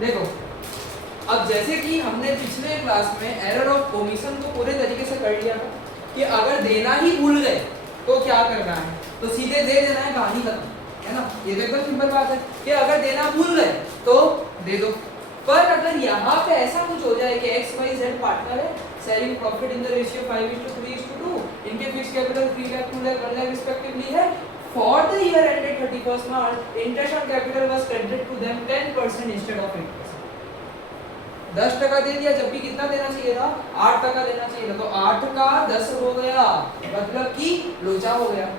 देखो अब जैसे कि हमने पिछले क्लास में एरर ऑफ ओमिशन को पूरे तरीके से कर लिया था कि अगर देना ही भूल गए तो क्या करना है, तो सीधे दे देना है, कहानी खत्म, है ना। ये तो एकदम सिंपल बात है कि अगर देना भूल गए तो दे दो। पर अगर यहाँ पे ऐसा कुछ हो जाए कि एक्स वाई जेड पार्टनर है, sharing profit in the ratio 5:3:2, इनके fix capital 3 lakh 2 lakh 1 lakh respectively है, for the year ended 31st March, interest on capital was credited to them 10% instead of 8%। 10% दे दिया, जबकि कितना देना चाहिए था, 8% देना चाहिए था, तो 8 का 10 हो गया, मतलब कि लोचा हो गया।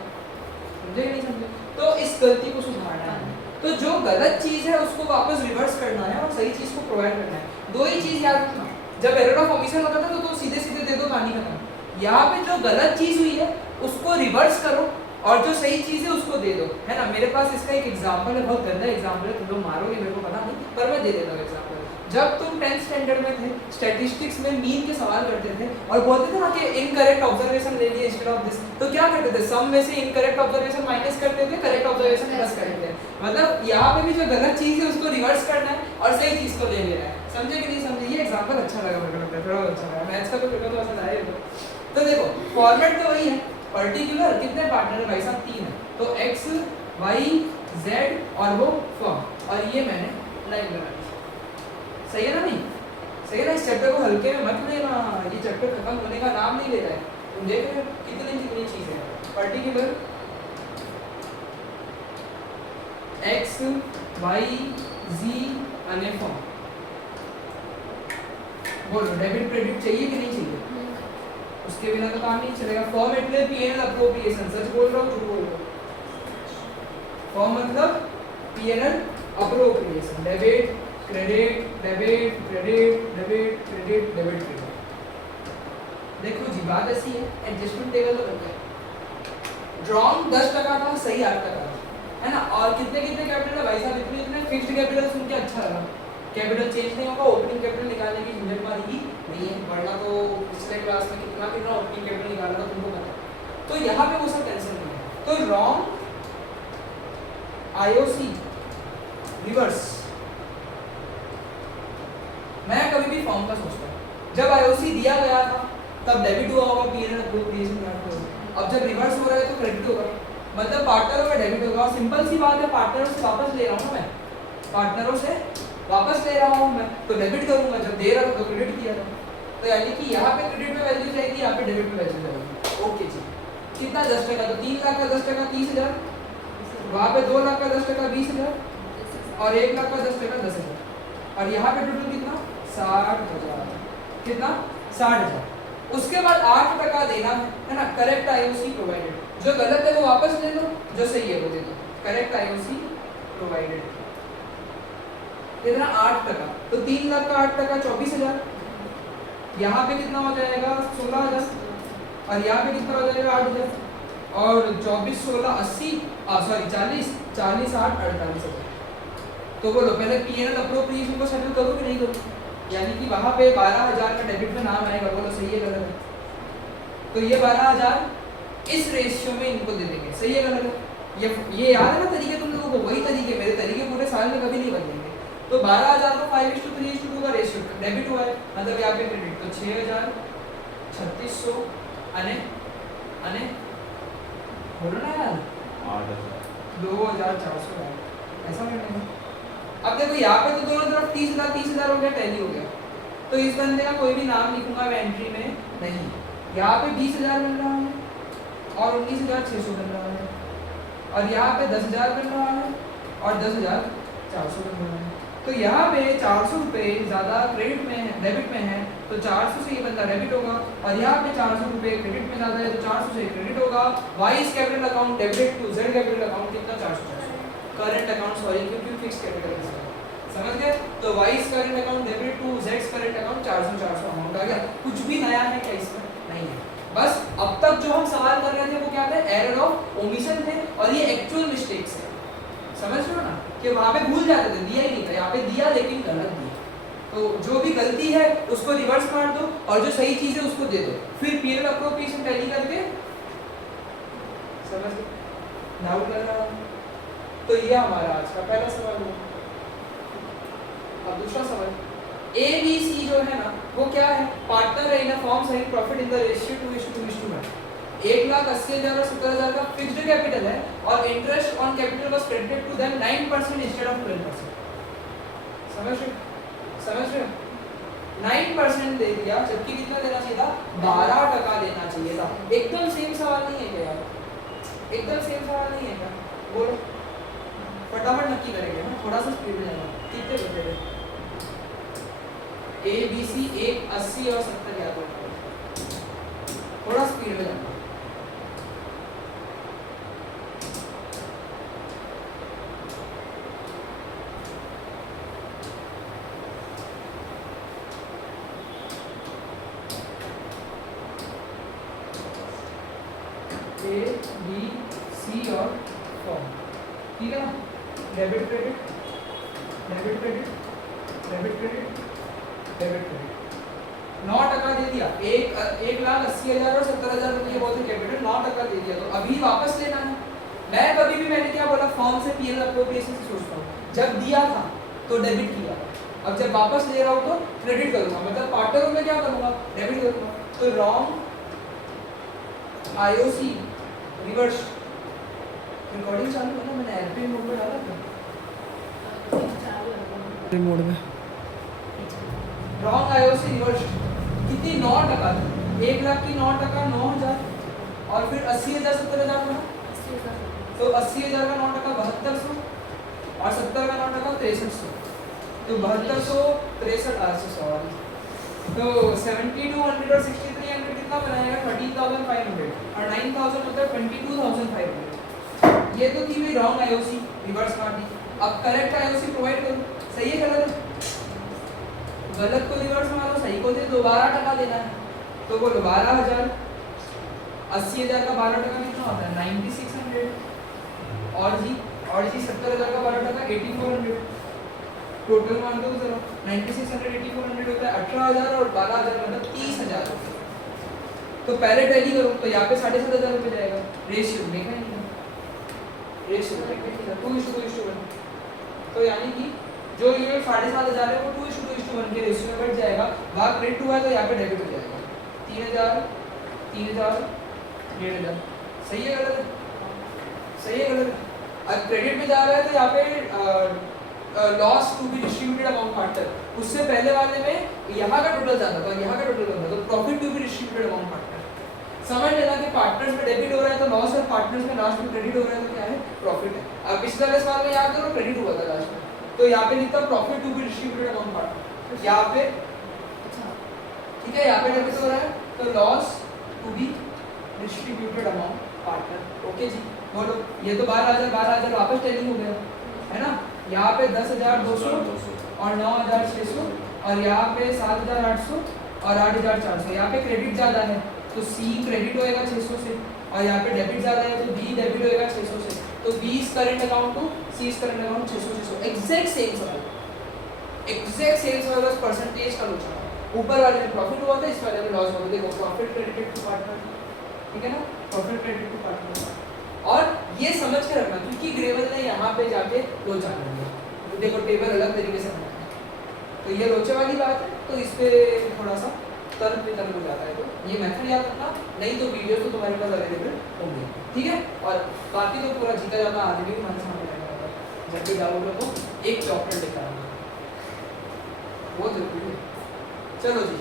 समझे कि नहीं समझे? तो इस गलती को सुधारना है, तो जो गलत चीज है उसको वापस रिवर्स करना है और सही चीज को प्रोवाइड करना है। दो ही चीज याद रखना, जब एरर ऑफ ओमिशन होता था तो सीधे सीधे दे दो, कहानी खत्म। यहाँ पे जो गलत चीज हुई है उसको रिवर्स करो और जो सही चीज है उसको दे दो, है ना। मेरे पास इसका एक एग्जांपल है, बहुत गंदा एग्जांपल है, तुम लोग मारोगे मेरे को पता नहीं, पर मैं दे देता हूँ एग्जांपल। जब तुम 10th स्टैंडर्ड में थे, स्टैटिस्टिक्स में मीन के सवाल करते थे और बोलते थे ना कि इनकरेक्ट ऑब्जर्वेशन ले लिए इंस्टेड ऑफ दिस, तो क्या करते थे, सम में से इनकरेक्ट ऑब्जर्वेशन माइनस करते थे, करेक्ट ऑब्जर्वेशन प्लस करते थे। मतलब यहाँ पे भी जो गलत चीज है उसको रिवर्स करना है और सही चीज को ले लेना है। समझे कि नहीं समझे? ये एग्जांपल अच्छा लगा मेरे को, थोड़ा अच्छा लगा। मैथ्स का तो पेपर तो पसंद आया। तो देखो फॉर्मेट तो वही है, पर्टिकुलर कितने पार्टनर है भाई साहब, 3 है, तो x y z और वो फॉर्म, और ये मैंने लाइन बना दी। सही है ना? नहीं सही है ना? इस चैप्टर को हल्के में मत लेना, ये चैप्टर खत्म होने का नाम नहीं ले रहा है। तुम देख रहे हो कितनी कितनी चीजें हैं। पर्टिकुलर x y z અને फॉर्म, बोलो डेबिट क्रेडिट चाहिए कि नहीं चाहिए? उसके बिना तो काम नहीं चलेगा। फॉर्म એટલે P&L अप्रोप्रिएशन, सच बोल रहा हूँ झूठ बोल रहा हूँ? फॉर्म मतलब P&L appropriation, debit credit debit credit debit credit debit credit. देखो जी बात ऐसी है, एडजस्टमेंट टेबल तो बनता है। ड्रॉन 10% था, सही 8% था, है ना। और कितने कितने कैपिटल है भाई साहब, इतने इतने फिक्स्ड कैपिटल सुन के अच्छा लगा। कैपिटल चेंज नहीं होगा, ओपनिंग कैपिटल निकालने की झंझट वाली नहीं है, वरना तो पिछले क्लास में कितना ओपनिंग कैपिटल निकाला था तुमको पता है। तो यहाँ पे वो सब टेंशन नहीं है। तो रॉन्ग आईओसी रिवर्स, मैं कभी भी फॉर्म का सोचता हूँ, जब आईओसी दिया गया था तब डेबिट हुआ होगा P&L अप्रोप्रिएशन कार्ड को, अब जब रिवर्स हो रहा है तो क्रेडिट होगा, मतलब पार्टनरों का डेबिट होगा। सिंपल सी बात है, पार्टनरों से वापस ले रहा हूँ मैं, पार्टनरों से वापस ले रहा हूँ मैं, तो डेबिट करूंगा, जब दे रहा था तो क्रेडिट किया था। तो यानी कि यहाँ पे क्रेडिट में वैल्यू जाएगी, यहाँ पे डेबिट में वैल्यू जाएगी। ओके जी, कितना 10%, तो 3 लाख का 10% 30,000, वहाँ पे 2 लाख का 10% 20,000 और 1 लाख का 10% 10,000, और यहाँ पे टोटल कितना 60,000, कितना 60,000। उसके बाद 8% देना है ना। करेक्ट आईओसी प्रोवाइडेड, जो गलत है वो वापस ले लो, जो सही है वो दे दो। करेक्ट आईओसी प्रोवाइडेड कितना 8%, तो 3 लाख का 8% 24,000, यहाँ पे कितना हो जाएगा 16,000, और यहाँ पे कितना हो जाएगा 8,000, और 24 16 80 सॉरी 40 40 8 48,000। तो बोलो पहले P&L अप्रोप्रिएशन को सेटल करो कि नहीं करो? यानी कि वहाँ पे 12,000 का डेबिट में नाम आएगा, बोलो सही है गलत है? तो ये 12,000 इस रेशियो में इनको दे देंगे, सही है गलत है? ये याद है ना तरीके तुम लोगों को? वही तरीके, मेरे तरीके पूरे साल में कभी नहीं बदलेंगे। तो 12,000 को 5:3:2 का रेशियो डेबिट हुआ है, मतलब यहाँ पे क्रेडिट, तो 6,000 3600 अने अने बोलो ना यार 2,400 है, ऐसा करने में। अब देखो यहाँ पे तो दोनों तरफ 30,000 हो गया, टैली हो गया, तो इस बंदे का कोई भी नाम लिखूंगा मैं एंट्री में नहीं। यहाँ पे 20,000 बन रहा है और 19,600 बन रहा है, और यहाँ पे 10,000 बन रहा है और 10,400 बन रहा है। तो यहाँ पे 400 रुपये ज़्यादा क्रेडिट में है, डेबिट में है, तो 400 से ये बंदा डेबिट होगा, और यहाँ पे 400 रुपये क्रेडिट में ज़्यादा है तो 400 से क्रेडिट होगा। Y's capital account debit to Z capital account कितना 400 करंट अकाउंट, सॉरी क्योंकि फिक्स कैपिटल है, समझ गए? तो Y's current account debit to Z current account 400 amount आ गया। कुछ भी नया है क्या इसमें? नहीं है। बस अब तक जो हम सवाल कर रहे थे वो क्या थे? एरर ऑफ ओमिशन थे, और ये एक्चुअल मिस्टेक्स है, समझ रहे हो ना? कि वहाँ पे भूल जाते थे, दिया ही नहीं था, यहाँ पे दिया लेकिन गलत दिया। तो जो भी गलती है उसको रिवर्स मार दो और जो सही चीज है उसको दे दो, फिर P&L अप्रोप्रिएशन टैली करके समझ गए? डाउट लग रहा है? तो ये हमारा आज का पहला सवाल हुआ। अब अब दूसरा सवाल, ए बी सी जो है ना वो क्या है, पार्टनर है in a firm sign profit in the ratio 2:2:1। 1,80,000 और 70,000 का फिक्स्ड कैपिटल है और interest on capital was credited to them 9% instead of 12%। समझ रहे हो 9% दे दिया, जबकि कितना देना चाहिए था, 12% देना चाहिए था। एकदम सेम सवाल नहीं है क्या यार, एकदम सेम सवाल नहीं है क्या, बोलो फटाफट नक्की करेंगे ना, थोड़ा सा स्पीड में जाना। कितने बचे थे, ए बी सी 1,80 और 70 याद रखो, थोड़ा स्पीड में जाना। ए बी सी और फॉर्म, ठीक है ना, debit credit debit credit debit credit debit credit. 9% दे दिया, 1,80,000 और 70,000 रुपये बोलते कैपिटल, 9% दे दिया, तो अभी वापस लेना है। मैं कभी भी मैंने क्या बोला, फॉर्म से पीएल अप्रोप्रिएशन से सोचता हूँ, जब दिया था तो डेबिट किया, अब जब वापस ले रहा हूँ तो क्रेडिट करूंगा, मतलब पार्टनर में क्या करूंगा, डेबिट करूंगा। तो रॉन्ग आईओसी रिवर्स, रिकॉर्डिंग चालू है ना, मैंने एयरप्लेन मोड में डाला था, मोड में रॉन्ग आईओसी रिवर्स कितनी 9%, 1,00,000 की 9%, 9,000 और फिर 80,000 70,000 का, तो 80,000 का 9% 7,200 और 70 का 9% 6,300, तो 7,263 सॉरी, तो 7,200 और 6,300 कितना बनाएगा, 13,500 और 9,000 मतलब 22,500। ये तो थी भाई रॉन्ग आईओसी रिवर्स मार दी। अब करेक्ट आईओसी प्रोवाइड करो, सही है गलत है, गलत को रिवर्स मारो, सही को दे, दोबारा टका देना है, तो बोलो 12,000, 80,000 का 12% कितना होता है, 9,600 और जी 70,000 का 12% 8,400, टोटल मान दो जरा, 9,600 8,400 होता है 18,000 और 12,000 मतलब 30,000। तो पहले टैली करो, तो यहाँ पे 7,500 रुपये जाएगा, रेशियो देखा ही नहीं, रेशियो 2:1, तो यानी कि जो ये 7,500 है वो 2:1 के रेशियो में बढ़ जाएगा, वहाँ क्रेडिट हुआ है तो यहाँ पे डेबिट हो जाएगा, 3,000 3,000 1,500। सही है गलत है, सही है गलत है। अब क्रेडिट में जा रहा है तो यहाँ पे loss to be distributed among partner, उससे पहले वाले में यहाँ का टोटल जाता था, यहाँ का टोटल होता, तो profit to be distributed among partner. समझ लेना कि पार्टनर्स में डेबिट हो रहा है तो लॉस है, पार्टनर्स में लास्ट में क्रेडिट हो रहा है तो क्या है, प्रॉफिट है। अब पिछले वाले सवाल में याद करो क्रेडिट हुआ था लास्ट में, तो यहाँ पे लिखता profit to be distributed among partner, यहाँ पे ठीक है, यहाँ पे डेबिट हो रहा है तो loss to be distributed among partner. Okay जी, बोलो ये तो 12,000 वापस टेलिंग हो गया है ना, यहाँ पे 10,200 और 9,600 और यहाँ पे 7,800 और 8,400, यहाँ पे क्रेडिट ज़्यादा है तो सी क्रेडिट होएगा 600 से, और यहाँ पे डेबिट ज़्यादा है तो बी डेबिट होएगा 600 से, तो B is current account to C is current account 600 exact same सवाल, एग्जैक्ट सेम सवाल, बस परसेंटेज का लोचा ऊपर वाले में प्रॉफिट हुआ था, इस वाले में लॉस हुआ था। देखो प्रॉफिट क्रेडिटेड टू पार्टनर, ठीक है ना, प्रॉफिट क्रेडिटेड टू पार्टनर। और ये समझ के रखना क्योंकि ग्रेवल ने यहाँ पे जाके लोचा कर दिया, तो देखो टेबल अलग तरीके से बनाया है, तो ये लोचे वाली बात है, तो इस पे थोड़ा सा तर्क वितर्क हो जाता है, तो ये मेथड याद रखना, नहीं तो वीडियो तो तुम्हारे पास अवेलेबल होंगे, ठीक है। और बाकी तो पूरा जीता जाता आदमी भी हमारे सामने रहेगा, जब भी डाउट हो तो एक चॉकलेट लेकर आना, वो जरूरी है। चलो जी,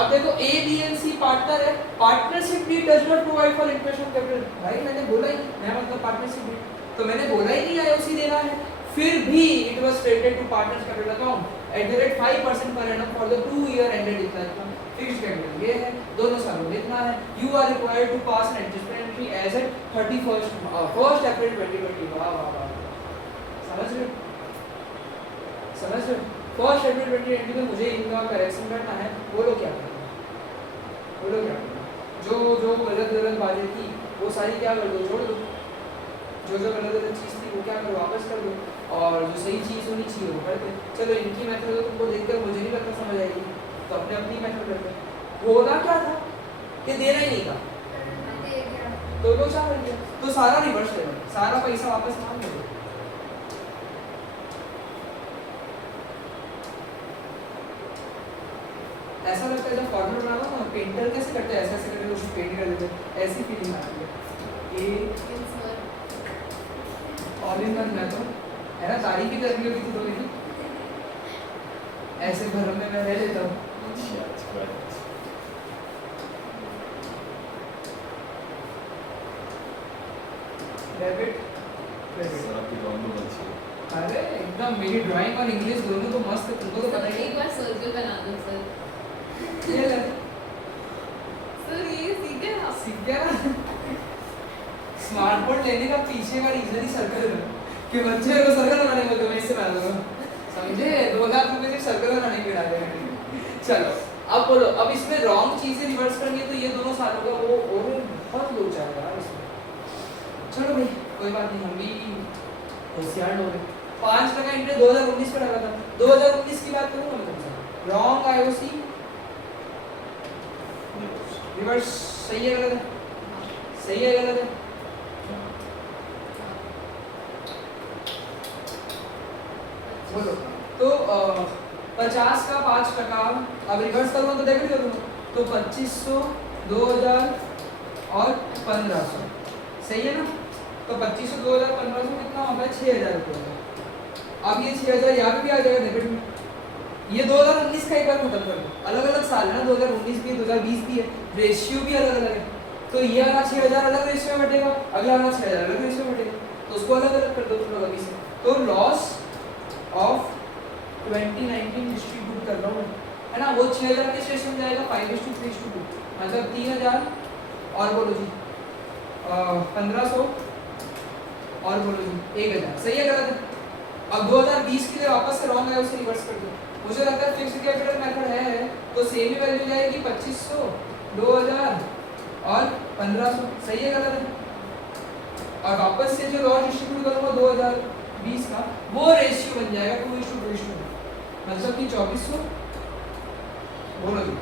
अब देखो A B and C partner है, partnership deed does not provide for interest on capital. भाई मैंने बोला ही, मैं मतलब पार्टनरशिप डीड तो मैंने बोला ही नहीं आईओसी देना है, फिर भी it was credited to partners capital account at the rate 5% per annum for the 2 year ended इतना फिक्स्ड कैपिटल ये है, दोनों सालों में इतना है। You are required to pass an adjustment entry as at 1 April 2020। वाह वाह वाह, समझ रहे फर्स्ट अप्रैल 2020 में मुझे इनका करेक्शन करना है, बोलो क्या करना, बोलो क्या करना, जो जो गलत बातें थी वो सारी क्या कर दो, छोड़ दो, जो गलत चीज़ थी वो क्या करो, वापस कर दो, और जो सही चीज़ होनी चाहिए वो कर दो। चलो इनकी मेथड तो तुमको देखकर मुझे नहीं लगता समझ आएगी, तो अपने अपनी मेथड करते हैं। होना क्या था कि देना ही नहीं था, तो लो चाह दिया, तो सारा रिवर्स ले लो, सारा पैसा वापस मांग लो, ऐसा लगता है जब फॉर्मूला बनाना ना पेंटर कैसे करते हैं, ऐसे ऐसे करके उसको पेंट कर देते हैं, ऐसी फीलिंग आती है। ए ऑल इन वन मैं तो है ना, तारीफ भी करनी होगी तो लेकिन ऐसे घर में मैं रह लेता हूँ। डेबिट क्रेडिट, अरे एकदम मेरी ड्राइंग और इंग्लिश दोनों तो मस्त है, तुमको तो पता ही है। एक बार सर्कल बना दो सर। ये ले सर ये सीख गए आप? सीख गया ना। स्मार्ट बोर्ड लेने का पीछे का रीजन ही सर्कल है कि बच्चे को सर्कल बनाने को मैं इससे बना दूंगा, समझे? 2,000 रुपए सिर्फ सर्कल बनाने के डाले हैं। चलो अब बोलो, अब इसमें रॉन्ग चीजें रिवर्स करनी है तो ये दोनों सालों का वो और बहुत लोग जाएगा यार इसमें। चलो भाई कोई बात नहीं, हम भी होशियार लोग हैं। 5% इंटरेस्ट 2019 पे लगा था, 2019 की बात करूंगा मैं तुमसे। रॉन्ग आईओसी रिवर्स, सही है गलत है? सही है गलत है? बोलो। तो 50 का 5%, अब रिवर्स करूँगा तो डेबिट करूँगा तो 2500, 2000 और 1500, सही है ना? तो 2500, 2000, 1500 कितना होता है? 6000 रुपये। अब ये 6000 यहाँ पे भी आ जाएगा डेबिट में। ये 2019 का एक बार खत्म कर दो, अलग अलग साल है ना, 2019 भी है 2020 भी है, रेशियो भी अलग अलग है। तो ये वाला 6000 अलग रेशियो में बटेगा, अगला वाला 6000 अलग रेशियो में बटेगा, तो उसको अलग अलग कर दो तुम लोग अभी से। तो लॉस ऑफ 2019 डिस्ट्रीब्यूट कर रहा हूँ है ना, वो 6000 किस रेशियो में जाएगा? 5:3:2, मतलब 3000 और बोलो जी 1500 और बोलो जी 1000, सही है गलत है? अब 2020 के लिए वापस से रॉन्ग है उसे रिवर्स कर दो। मुझे लगता है फिक्स्ड कैपिटल मेथड है तो सेम ही वैल्यू जाएगी 2500, 2000 और 1500, सही है गलत है? और वापस से जो लॉस डिस्ट्रीब्यूट करूंगा 2020 का वो रेशियो बन जाएगा 2:2, मतलब कि 2400, बोलो जी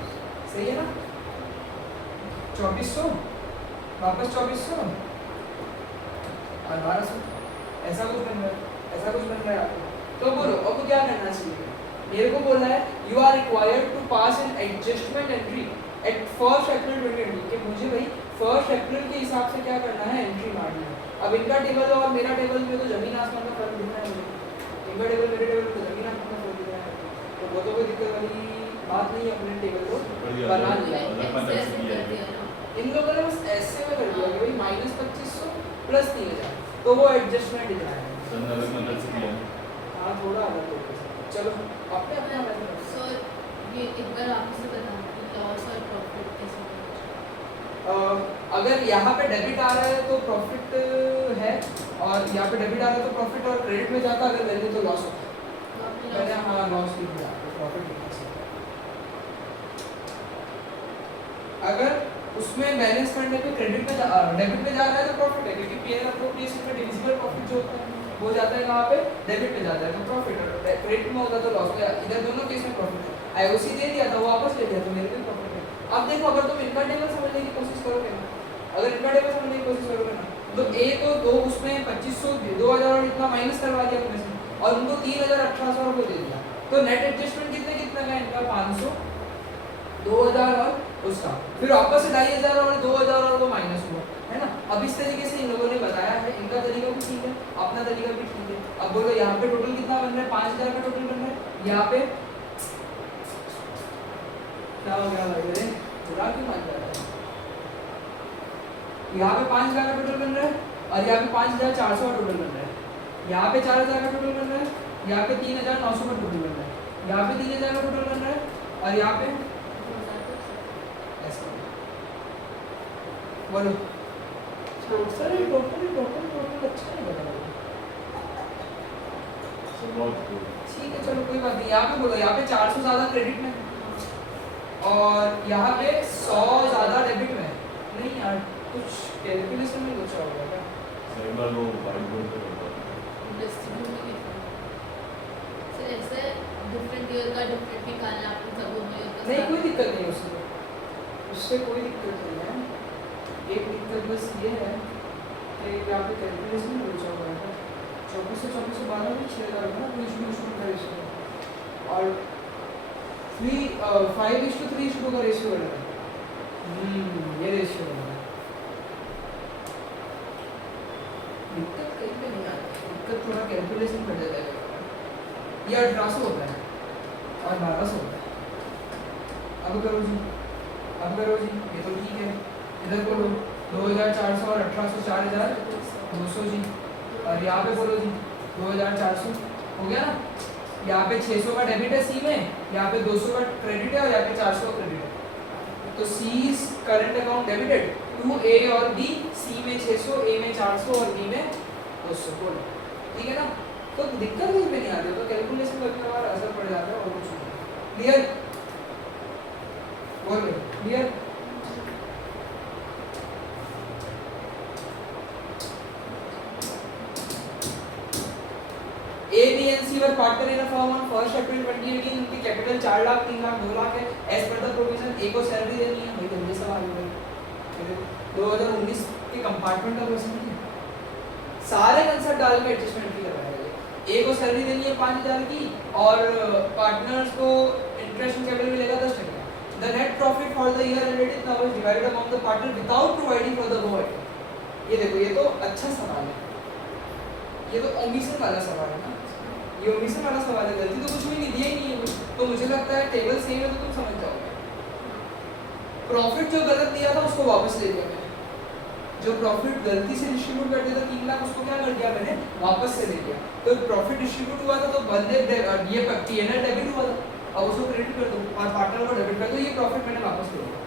सही है ना? 2400 वापस 2400 और 1200, ऐसा कुछ बन रहा है, ऐसा कुछ बन रहा है आपको। तो बोलो अब क्या करना चाहिए? मेरे को बोलना है you are required to pass an adjustment entry at first April 2020 कि मुझे भाई फर्स्ट अप्रैल के हिसाब से क्या करना है? एंट्री मारना है। अब इनका टेबल और मेरा टेबल में तो जमीन आसमान का फर्क दिख रहा है मुझे, इनका टेबल मेरे टेबल में जमीन आसमान का फर्क दिख रहा है, तो वो तो कोई दिक्कत वाली बात नहीं है, अपने टेबल को बना दिया। इन लोगों ने बस ऐसे में कर दिया कि भाई -2500 प्लस 3000, तो वो एडजस्टमेंट दिख रहा है। हाँ थोड़ा अलग है, चलो अपने अपना मेथड। सर ये एक बार आपसे बता लॉस और प्रॉफिट कैसे? अगर यहाँ पे डेबिट आ रहा है तो प्रॉफिट है, और यहाँ पे डेबिट आ रहा है तो प्रॉफिट, और क्रेडिट में जाता है अगर वैल्यू तो लॉस होता है। मैंने हाँ लॉस लिख दिया, प्रॉफिट लिखा है। अगर उसमें बैलेंस करने पे क्रेडिट में डेबिट में जा रहा है तो प्रॉफिट है, क्योंकि पीएल अप्रोप्रिएशन में डिविजिबल प्रॉफिट जो होता है वो जाता है कहाँ पे? डेबिट में जाता है, तो प्रॉफिट, और क्रेडिट में होता है तो लॉस। इधर दोनों केस में प्रॉफिट है। आईओसी दे दिया था, वो वापस ले लिया तो मेरे भी प्रॉफिट है। अब देखो अगर तुम इनका टेबल समझने की कोशिश करोगे ना, अगर इनका टेबल समझने की कोशिश करोगे ना, तो ए को दो उसमें 2500 2000 और इतना माइनस करवा दिया तुमने से, और उनको 3000 रुपये दे दिया, तो नेट एडजस्टमेंट कितने कितना का इनका? 500, 2000 और उसका, फिर वापस से 2500 और 2000 और वो माइनस हुआ है ना। अब इस तरीके से इन लोगों ने बताया है, इनका तरीका भी ठीक है, अपना तरीका भी ठीक है। अब बोलो यहाँ पे टोटल कितना बन रहा है? 5000 का टोटल बन रहा है। यहाँ पे क्या हो गया भाई? अरे बुरा क्यों मान जा रहा है? यहाँ पे 5000 का टोटल बन रहा है, और यहाँ पे 5400 का टोटल बन रहा है। यहाँ पे 4000 का टोटल बन रहा है, यहाँ पे 3900 का टोटल बन रहा है, यहाँ पे 3000 का टोटल बन रहा है, और यहाँ पे ऐसा। बोलो टोटल अच्छा नहीं बना। ठीक है चलो कोई बात नहीं। यहाँ पे बोलो, यहाँ पे 400 ज़्यादा क्रेडिट में और यहाँ पे 100 ज़्यादा डेबिट में। नहीं यार कुछ कैलकुलेशन में कुछ होगा क्या? सही बात, वो वाइट बोर्ड पे होता है। सर ऐसे डिफरेंट ईयर का डिफरेंट निकालना आपको सब ईयर का नहीं कोई दिक्कत नहीं उससे, उससे कोई दिक्कत नहीं है। एक दिक्कत बस ये है कि यहाँ पे कैलकुलेशन में पूछा हुआ है 24 से 12 में 6000 होगा, कोई शुरू कर इसमें, और 5:3:2 का रेशियो बन रहा है। ये रेशियो बन रहा है। दिक्कत कहीं पे नहीं आती, दिक्कत थोड़ा कैलकुलेशन कर देता है। ये 1800 होता है और 1200 होता है। अब करो जी, ये तो ठीक है। इधर बोलो 2400 और 1800 4200 जी, और यहाँ पे बोलो जी 2400 हो गया ना। यहाँ पे 600 का डेबिट है सी में, यहाँ पे 200 का क्रेडिट है और यहाँ पे 400 का क्रेडिट है। तो C is current account debited to A और बी। सी में 600, ए में 400 और बी में 200। बोलो ठीक है ना। तो दिक्कत कहीं पे नहीं आती, तो कैलकुलेशन करने का हमारा असर पड़ जाता है और कुछ नहीं। क्लियर? बोल रहे clear? A, B and C were partner in a firm on 1st April 2018. उनकी कैपिटल 4 लाख 3 लाख 2 लाख है। एज पर द प्रोविजन ए को सैलरी देनी है। भाई जल्दी सवाल है 2019 के कंपार्टमेंट का क्वेश्चन है। सारे कंसेप्ट डाल के एडजस्टमेंट की करवाया है। ए को सैलरी देनी है 5000 की और पार्टनर्स को इंटरेस्ट एंड कैपिटल मिलेगा 10%। The net profit for the year ended is now divided among the partner without providing for the goat. ये देखो, ये तो अच्छा सवाल है। ये तो ओमिशन वाला सवाल है ना, ये ओमिशन वाला सवाल है। गलती तो कुछ भी नहीं दिया ही नहीं है, तो मुझे लगता है टेबल सेम है तो तुम समझ जाओगे। प्रॉफिट जो गलत दिया था उसको वापस ले लिया मैंने। जो प्रॉफिट गलती से डिस्ट्रीब्यूट कर दिया था 3 लाख, उसको क्या कर दिया मैंने, वापस से ले लिया। तो प्रॉफिट डिस्ट्रीब्यूट हुआ था तो बंदे ये पीएनएल डेबिट हुआ था, अब उसको क्रेडिट कर दो और पार्टनर को डेबिट कर दो। ये प्रॉफिट मैंने वापस ले लिया।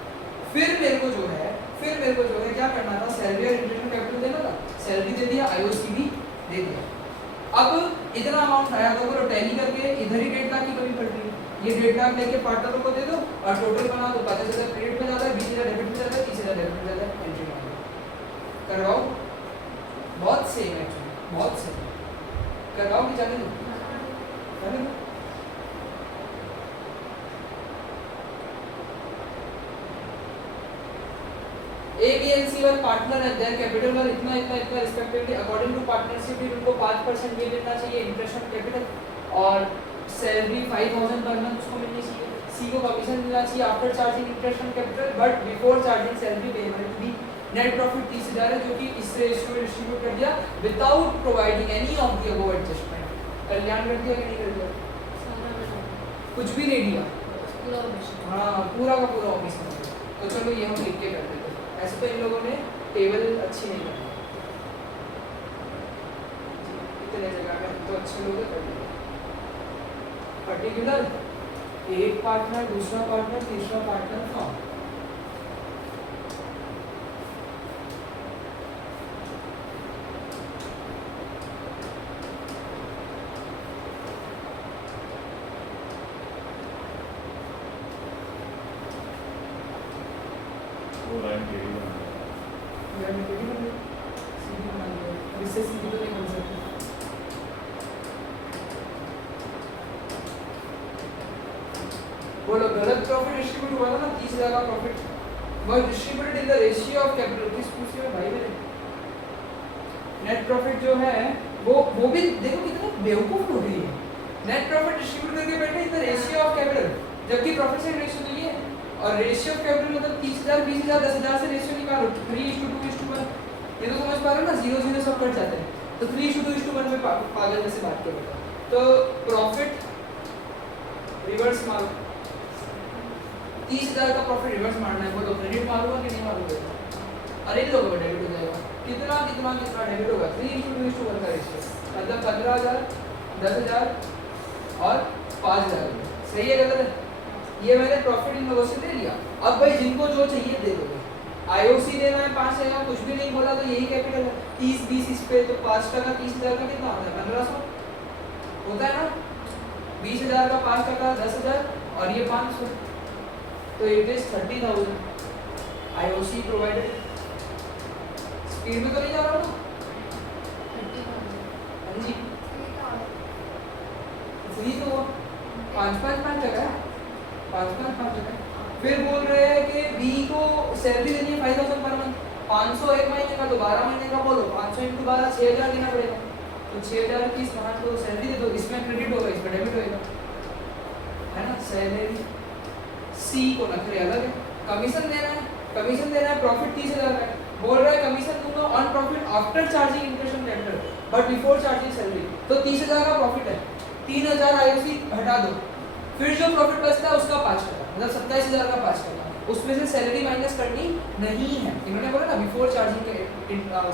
फिर मेरे को जो है क्या करना था, सैलरी और इंटरेस्ट कैपिटल देना था। सैलरी दे दिया, आईओसी भी दे दिया। अब इतना अमाउंट आया तो बोलो टैली करके इधर ही 1.5 लाख की कमी पड़ रही है। ये 1.5 लाख लेके पार्टनरों को दे दो और टोटल बना दो। 50,000 क्रेडिट में जाता है, 20,000 डेबिट में जाता है, 30,000 डेबिट में जाता है। एंट्री मारो, करवाओ। बहुत सेम है, बहुत सेम। करवाओ कि जाने दो? जाने दो। A, B and C were partner and their capital were इतना respectively according to partnership deed उनको 5% ये देना चाहिए इंटरेस्ट ऑन कैपिटल और सैलरी 5,000 पर मंथ उसको मिलनी चाहिए। C को कमीशन मिलना चाहिए after charging interest on capital but before charging salary payment भी। नेट प्रॉफिट 30,000 है जो कि इस रेशियो में डिस्ट्रीब्यूट कर दिया without providing any of the above adjustment. कल्याण कर दिया कि नहीं कर दिया? कुछ भी नहीं दिया, हाँ पूरा का पूरा ऑफिस। तो चलो ये हम लिख के कर देते हैं। ऐसे तो इन लोगों ने टेबल अच्छी नहीं बनाई, इतने जगह में तो अच्छे लोग कर दिए। पर्टिकुलर एक पार्टनर, दूसरा पार्टनर, तीसरा पार्टनर फॉर्म। वो लाइन टेढ़ी बन गई। यार मैं टेढ़ी बन गई, सीधी बना दी। अब इससे सीधी तो नहीं बन सकती। बोलो गलत प्रॉफिट डिस्ट्रीब्यूट हुआ था ना 30,000 का profit was distributed in the ratio of capital। किस पूछी है भाई मेरे? नेट प्रॉफिट जो है वो भी देखो कितना बेवकूफ हो गई है। नेट प्रॉफिट डिस्ट्रीब्यूट करके बैठे इन द रेशियो ऑफ कैपिटल, जबकि प्रॉफिट से रेशियो नहीं है। और रेशियो ऑफ कैपिटल मतलब 30,000 20,000 10,000 से रेशियो निकालो 3:2:1। ये तो समझ पा रहे हो ना, 0 0 सब कट जाते हैं तो 3:2:1 में पागल जैसे बात कर रहे हो। तो प्रॉफिट रिवर्स मारो, 30,000 का प्रॉफिट रिवर्स मारना है, बोलो क्रेडिट मारूंगा कि नहीं मारूंगा? अरे इन लोगों का डेबिट हो जाएगा। कितना कितना कितना डेबिट होगा? 3:2:1 का रेशियो मतलब 15,000 10,000 और 5,000। सही है गलत है? ये मैंने प्रॉफिट इन लोगों से ले लिया। अब भाई जिनको जो चाहिए दे दोगे। आईओसी देना है 5,000, कुछ भी नहीं बोला तो यही कैपिटल है। 30 20 इस पे तो 5% 30,000 का कितना होता है? 1,500 होता है ना। 20,000 का 5% 10,000 और ये 500 तो it is 30,000 IOC provided. Speed में तो नहीं जा रहा ना? हाँ जी फ्री तो 5 जगह है, 5 जगह। फिर बोल रहे हैं कि बी को सैलरी देनी है 5,000 पर मंथ, 500 एक महीने का तो 12 महीने का बोलो 500 × 12 6,000 देना पड़ेगा। तो 6,000 की इस मंथ को सैलरी दे दो, इसमें क्रेडिट होगा इसमें डेबिट होगा, है ना। सैलरी सी को नखरे अलग है। कमीशन देना है प्रॉफिट 30,000 का है। बोल रहा है कमीशन दूंगा on profit after charging interest and rental but before charging salary. तो 30,000 का प्रॉफिट है, 3,000 आईओसी हटा दो, फिर जो प्रॉफिट बचता है उसका 5%, मतलब 27,000 का 5%, उसमें से सैलरी माइनस करनी नहीं है। इन्होंने बोला ना बिफोर चार्जिंग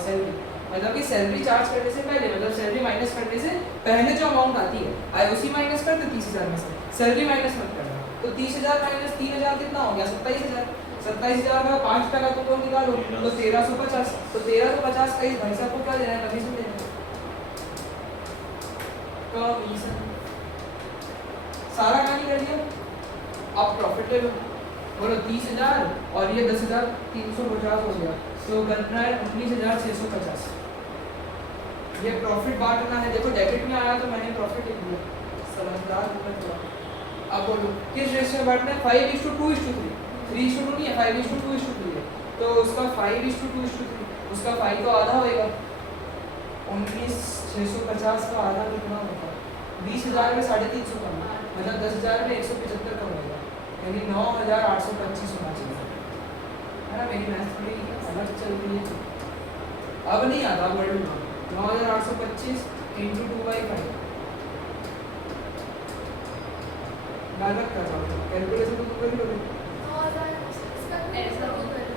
सैलरी, मतलब कि सैलरी चार्ज करने से पहले, मतलब सैलरी माइनस करने से पहले जो अमाउंट आती है आईओसी माइनस कर दो 30,000 में से, सैलरी माइनस मत करना। तो 30,000 माइनस 3,000 कितना हो गया 27,000। 27,000 का 5% तुम लोग निकालो तो 1,350। तो 1,350 का इस भाई साहब को क्या देना है, कमीशन देना है, कमीशन। सारा कहानी कर लिया, अब प्रॉफिट ले लो। बोलो 30,000 और ये 10,350 हो गया, तो बनना है 19,650। ये प्रॉफिट बांटना है। देखो डेबिट में आया तो मैंने प्रॉफिट लिख दिया, समझदार होना चाहिए। अब बोलो किस रेशियो में बांटना है, 5:2:3। 3:2 नहीं है, 5:2:3 है। तो उसका 5:2:3, उसका 5 तो आधा होएगा, 19,650 का आधा कितना होगा, 20,000 में 350 कम, मतलब 10,000 में 175 कम होगा, यानी 9,825 होना चाहिए, है ना। मेरी मैथ्स थोड़ी अलग चल रही है, अब नहीं आता वर्ड में। 9,825 इंटू 2/5 लागत कर रहा हूँ, कैलकुलेशन तो तुम कर ही लोगे। ऐसा क्यों कर रहे हो?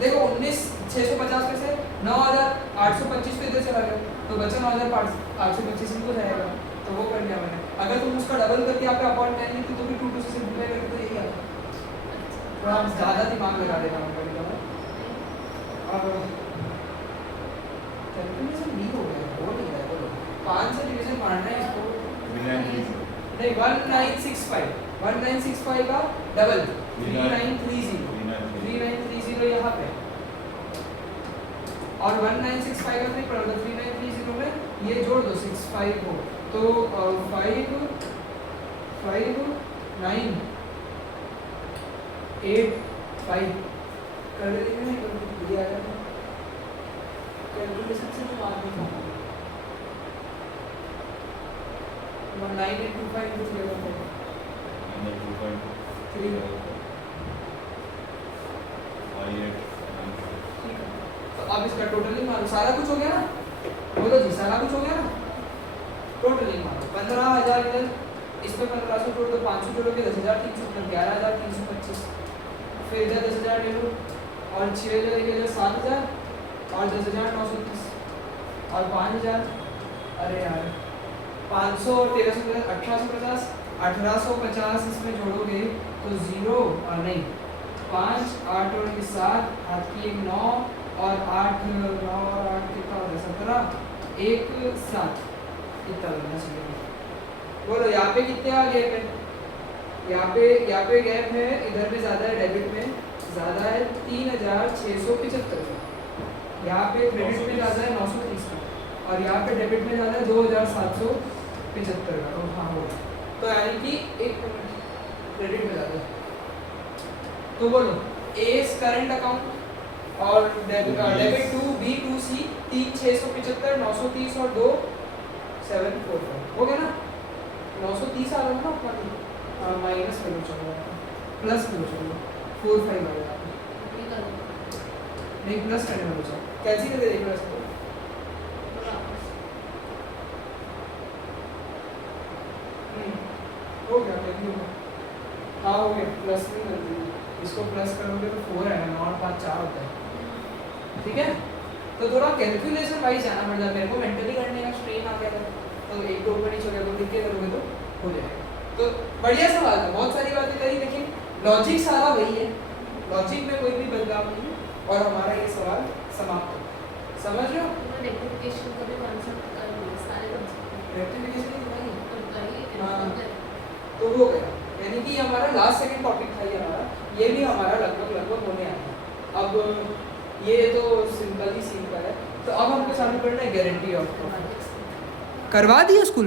देखो 19,650 में से 9,825 तो इधर चला गया, तो बचा 9,825 इनको जाएगा, तो वो कर लिया मैंने। अगर तुम उसका डबल करके यहाँ पे अपॉइंट नहीं लिखती तो भी 2 से सिंपलीफाई करके तो यही आता। थोड़ा ज़्यादा दिमाग लगा देना मैं कभी-कभी। अब कैलकुलेशन नहीं हो गया, हो नहीं रहा है, बोलो 5 से डिवीजन मारना है इसको, नहीं 1965 का डबल 3930 यहाँ पे, और 1965 का ट्रिपल, मतलब 3930 में ये जोड़ दो 65 को, तो 5 9 8 5 कर देंगे नहीं कर दिया जाएगा। कैलकुलेशन से तो आगे था 9825 into 3 तो अब इसका टोटलिंग मारो, सारा कुछ हो गया ना, बोलो जी सारा कुछ हो गया ना। टोटलिंग मारो 15,000 इधर, इसमें 1500 जोड़ दो, 500 जोड़ोगे 10,300, 11,325, फिर इधर 10,000 ले लो, और 6 जो इधर 7,000, और 10,930, और 5,000, अरे यार 500 और 1350 1850, 1850 इसमें जोड़ोगे तो 0 और नहीं 5 8 और 7 हाथ की 1 9 और 8 9 और 8 कितना हो गया 17 1 7 इतना लगना चाहिए। बोलो यहाँ पे कितने आ गए हैं, यहाँ पे गैप है, इधर भी ज़्यादा है, डेबिट में ज़्यादा है 3,675 का, यहाँ पे क्रेडिट में ज़्यादा है 930 का, और यहाँ पे डेबिट में ज़्यादा है 2,775 का। तो हाँ हो, तो यानी कि एक क्रेडिट में ज़्यादा है। तो बोलो ए करंट अकाउंट और डेबिट 2 बी 2 सी 3,675 930 और 2,745 हो गया ना। 930 आ रहा है ना अपना, माइनस करो चलो, प्लस करो चलो 45 आ गया, नहीं प्लस करने वाला चलो, कैसे करके देख लो इसको, हो गया क्या नहीं हुआ, हाँ हो गया, प्लस नहीं करती, इसको प्लस करोगे तो 4 आएगा, 9 और 5 4 होता है, ठीक है। तो थोड़ा कैलकुलेशन वाइज जाना पड़ता है, मेरे को मेंटली करने का स्ट्रेन आ गया था, तो एक दो ऊपर नीचे हो गया, तो लिख के करोगे तो हो जाएगा। तो बढ़िया सवाल है, बहुत सारी बातें करी, लेकिन लॉजिक सारा वही है, लॉजिक में कोई भी बदलाव नहीं, और हमारा ये सवाल समाप्त हो, समझ रहे हो। रेक्टिफिकेशन का भी कॉन्सेप्ट सारे रेक्टिफिकेशन ही नहीं, हाँ तो हो गया, यानी कि हमारा लास्ट सेकंड टॉपिक था ये हमारा, ये भी हमारा लगभग होने आया। अब ये तो सिंपल ही है, तो अब हमको चालू करना है गारंटी ऑफ, करवा दिया स्कूल।